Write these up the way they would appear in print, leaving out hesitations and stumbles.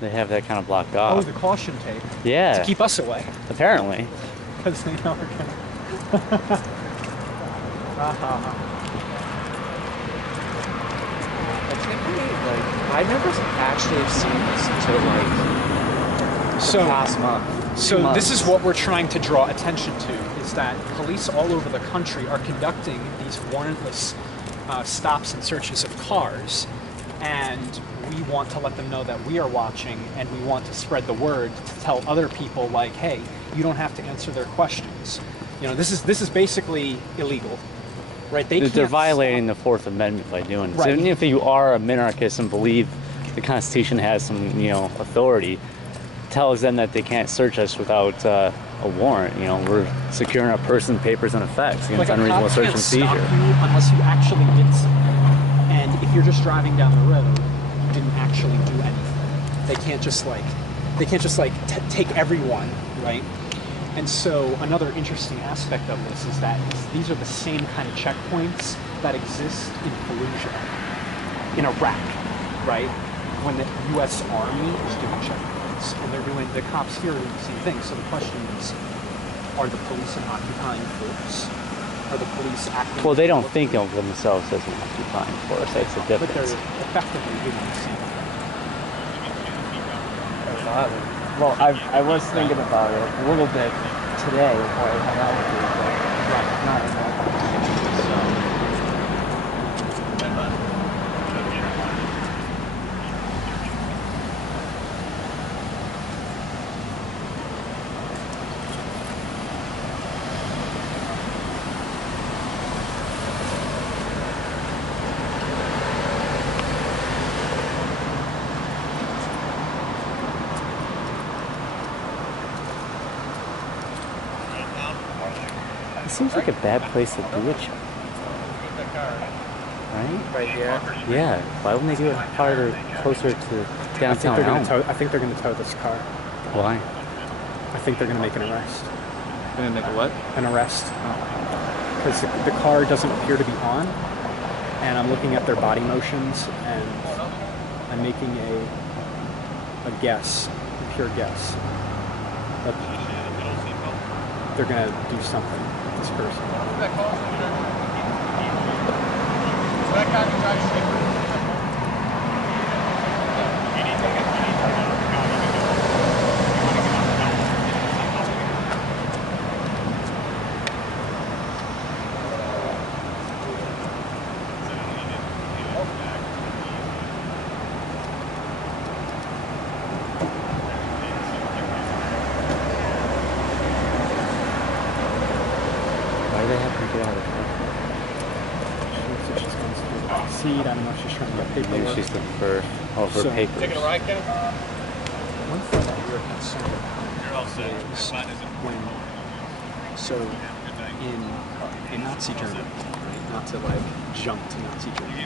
they have that kind of blocked off. Oh, the caution tape. Yeah. To keep us away. Apparently. Because they know we're gonna. I never actually have seen this until the past month. So this is what we're trying to draw attention to, is that police all over the country are conducting these warrantless stops and searches of cars, and we want to let them know that we are watching, and we want to spread the word to tell other people, like, hey, you don't have to answer their questions. You know, this is basically illegal, right? They're violating the Fourth Amendment by doing this. Right. Even if you are a minarchist and believe the Constitution has some, you know, authority, tells them that they can't search us without a warrant. You know, we're securing our person, papers, and effects against unreasonable search and seizure. Stop you unless you actually did something. And if you're just driving down the road, you didn't actually do anything. They can't just like take everyone, right? And so another interesting aspect of this is that these are the same kind of checkpoints that exist in Fallujah, in Iraq, right? When the U.S. Army is doing checkpoints, and the cops here are doing the same thing. So the question is, are the police an occupying force? Are the police acting? Well, they don't think of themselves as an occupying force. That's the difference. But they're effectively doing the same thing. Well, I was thinking about it a little bit today before I hung out with you, but not exactly. It seems like a bad place to do a check. Right? Right here? Yeah. Why wouldn't they do it farther, closer to downtown Elm? I think they're going to tow this car. Why? I think they're going to make an arrest. Gonna make a what? An arrest. Because the car doesn't appear to be on, and I'm looking at their body motions, and I'm making a guess, a pure guess, that they're going to do something with this person. Why do they have to get out of the car? She's going to the back seat. I don't know if she's trying to get paperwork. Maybe she's looking for papers. Taking a ride, Ken? One thing that we're concerned about is when, so in Nazi Germany, right, not to like jump to Nazi Germany,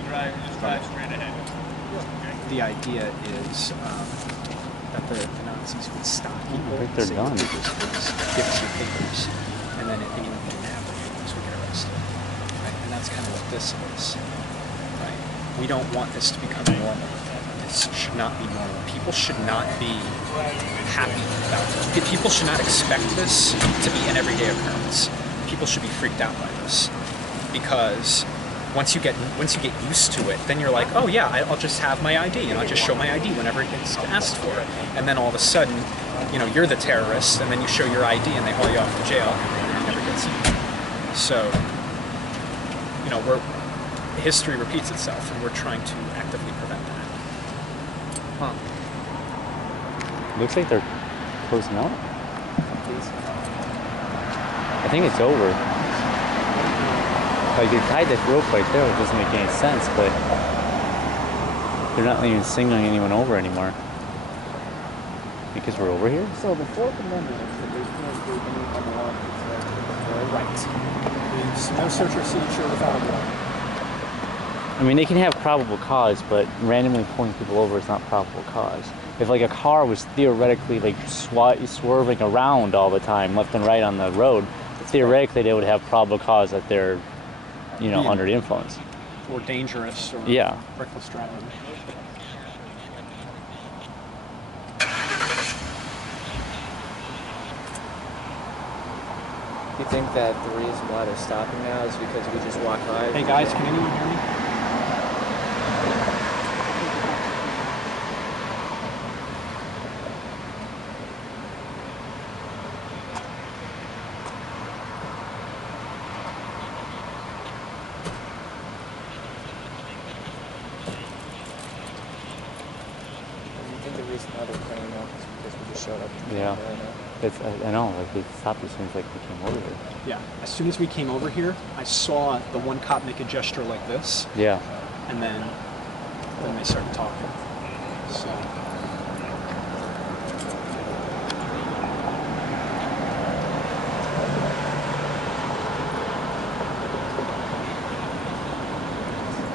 the idea is that the Nazis would stop people, I think they're done. Give us your papers, and then if anyone didn't have their papers, we get arrested. Right? And that's kind of what this is. Right? We don't want this to become normal. This should not be normal. People should not be happy about it. People should not expect this to be an everyday occurrence. People should be freaked out by this, because once you get used to it, then you're like, oh yeah, I'll just have my ID, and I'll just show my ID whenever it gets asked for. And then all of a sudden, you know, you're the terrorist, and then you show your ID, and they haul you off to jail, and you never get seen. So, you know, history repeats itself, and we're trying to actively prevent that. Huh. Looks like they're closing out. I think it's over. Like, they tied that rope right there, it doesn't make any sense, but they're not even signaling anyone over anymore. Because we're over here? So the Fourth Amendment is that they can't do any unlawful search. Right. There's no search or seizure without a warrant. I mean, they can have probable cause, but randomly pulling people over is not probable cause. If, like, a car was theoretically, like, swerving around all the time, left and right on the road, theoretically they would have probable cause that they're, you know, under the influence. Or dangerous, or Yeah. reckless driving. You think that the reason why they're stopping now is because we just walked by? Hey guys, can anyone hear me? You think the reason why they're cleaning up is because we just showed up? Yeah. Right now? I know, like they stopped as soon as like we came over here. Yeah. As soon as we came over here, I saw the one cop make a gesture like this, Yeah. and then they started talking. So.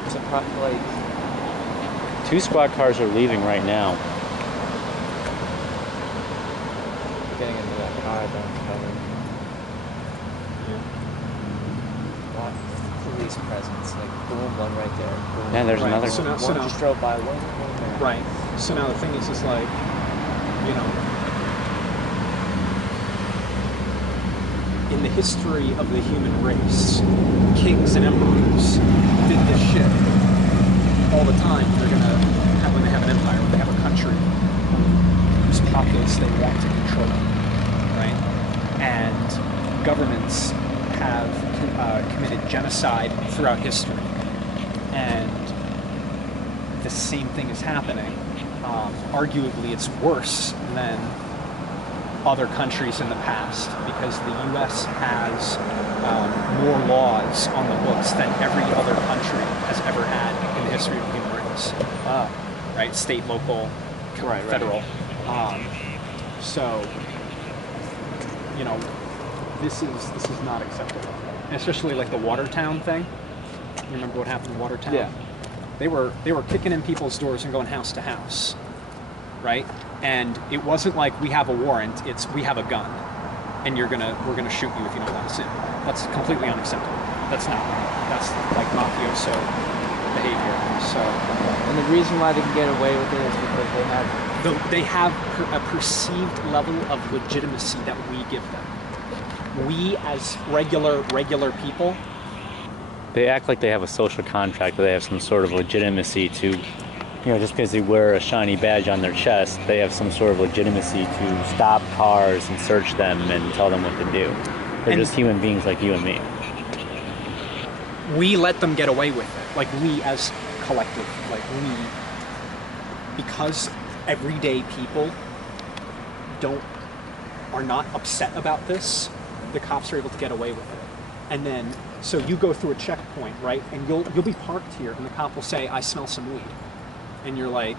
It's a like 2 squad cars are leaving right now. getting into that car, don't cover. Lot of police presence, like boom, one right there. Boom. Yeah, there's Right. another. So now- One just drove by, one there. Right. So now the thing is like, you know, in the history of the human race, kings and emperors did this shit all the time. They're gonna have, when they have an empire, when they have a country whose populace they want to control, right? And governments have committed genocide throughout history, and the same thing is happening. Arguably, it's worse than other countries in the past because the U.S. has more laws on the books than every other country has ever had in the history of the human race. Right? State, local, federal. So, you know, this is not acceptable. And especially like the Watertown thing. You remember what happened in Watertown? Yeah. They were kicking in people's doors and going house to house, right? And it wasn't like we have a warrant; it's we have a gun, and we're gonna shoot you if you don't let us in. That's completely unacceptable. That's like mafioso behavior. So, And the reason why they can get away with it is because they have a perceived level of legitimacy that we give them. We as regular people. They act like they have a social contract, that they have some sort of legitimacy to, you know, just because they wear a shiny badge on their chest, they have some sort of legitimacy to stop cars and search them and tell them what to do. They're just human beings like you and me. We let them get away with it. Like we as collective, like we, because everyday people are not upset about this, the cops are able to get away with it. And then, so you go through a checkpoint, right? And you'll be parked here, and the cop will say, "I smell some weed," and you're like,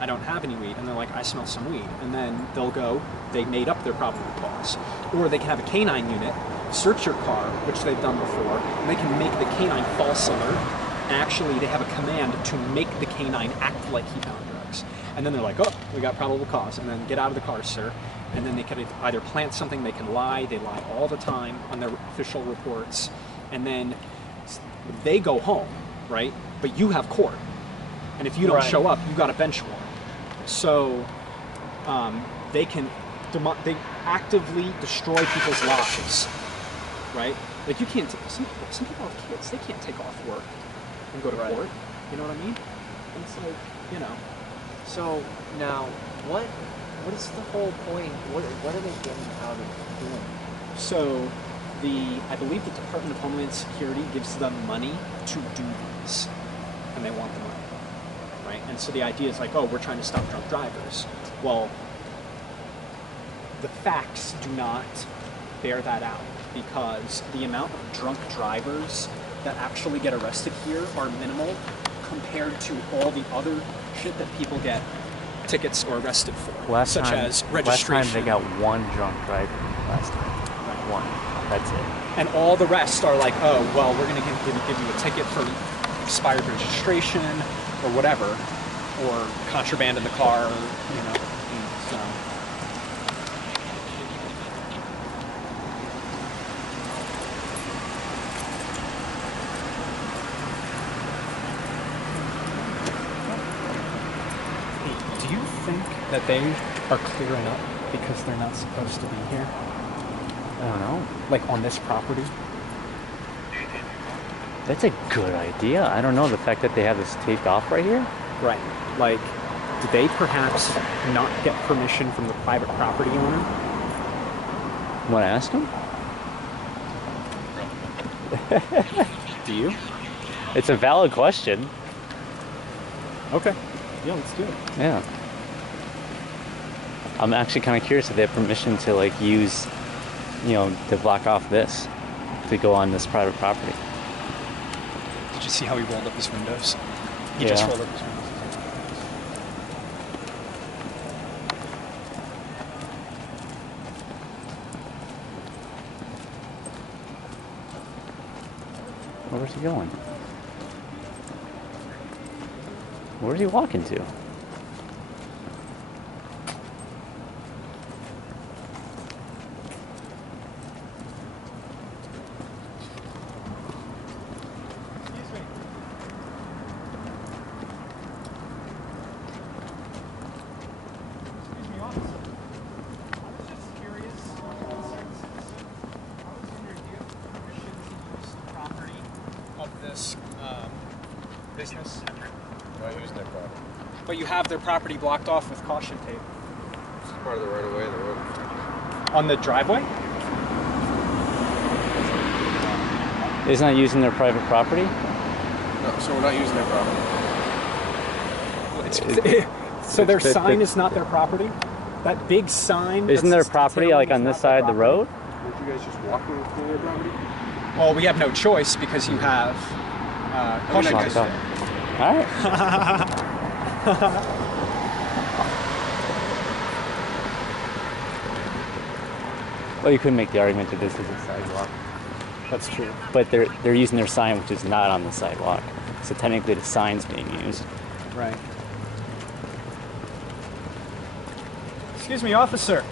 "I don't have any weed," and they're like, "I smell some weed," and then they'll go, they made up their probable cause, or they can have a canine unit search your car, which they've done before, and they can make the canine false alert. And actually, they have a command to make the canine act like he found drugs, and then they're like, "Oh, we got probable cause," and then get out of the car, sir. And then they can either plant something, they can lie. They lie all the time on their official reports. And then they go home, right? But you have court. And if you don't show up, you got a bench warrant. So they actively destroy people's lives, right? Like you can't, some people have kids, they can't take off work and go to court. You know what I mean? And it's like, you know. So now, what is the whole point? What are they getting out of doing? So, I believe the Department of Homeland Security gives them money to do these, and they want the money, right? And so the idea is like, oh, we're trying to stop drunk drivers. Well, the facts do not bear that out because the amount of drunk drivers that actually get arrested here are minimal compared to all the other shit that people get tickets or arrested for, such as registration. Last time they got one drunk driver. Last time, one. That's it. And all the rest are like, oh, well, we're going to give you a ticket for expired registration or whatever, or contraband in the car, you know. So. Do you think that they are clearing up because they're not supposed to be here? don't know. Like on this property? That's a good idea. I don't know, the fact that they have this taped off right here. Right. Like, did they perhaps not get permission from the private property owner? Want to ask them? Do you? It's a valid question. Okay. Yeah, let's do it. Yeah. I'm actually kind of curious if they have permission to like use, you know, to block off this, to go on this private property. Did you see how he rolled up his windows? He just rolled up his windows. Where's he going? Where's he walking to? Business. Not using their property. But you have their property blocked off with caution tape. It's part of the right of way, the road. On the driveway? Isn't that using their private property? No, so we're not using their property. So their sign is not their property? That big sign? Isn't their property like on this side of the road? Weren't you guys just walking through their property? Well, we have no choice because you have caution I guess- tape. All right. Well, you could make the argument that this is a sidewalk, That's true. but they're using their sign, which is not on the sidewalk. So technically, the sign's being used. Right. Excuse me, officer.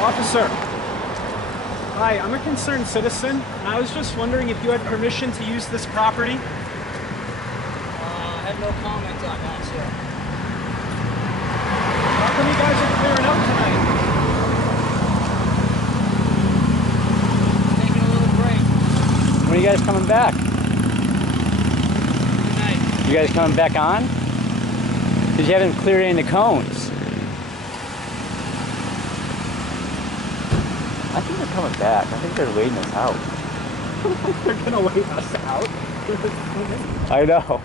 Officer. Hi, I'm a concerned citizen, and I was just wondering if you had permission to use this property. I have no comment on that, sir. How come you guys are clearing up tonight? Taking a little break. When are you guys coming back? Good night. You guys coming back on? Because you haven't cleared any of the cones. I think they're coming back. I think they're waiting us out. They're gonna wait us out? I know.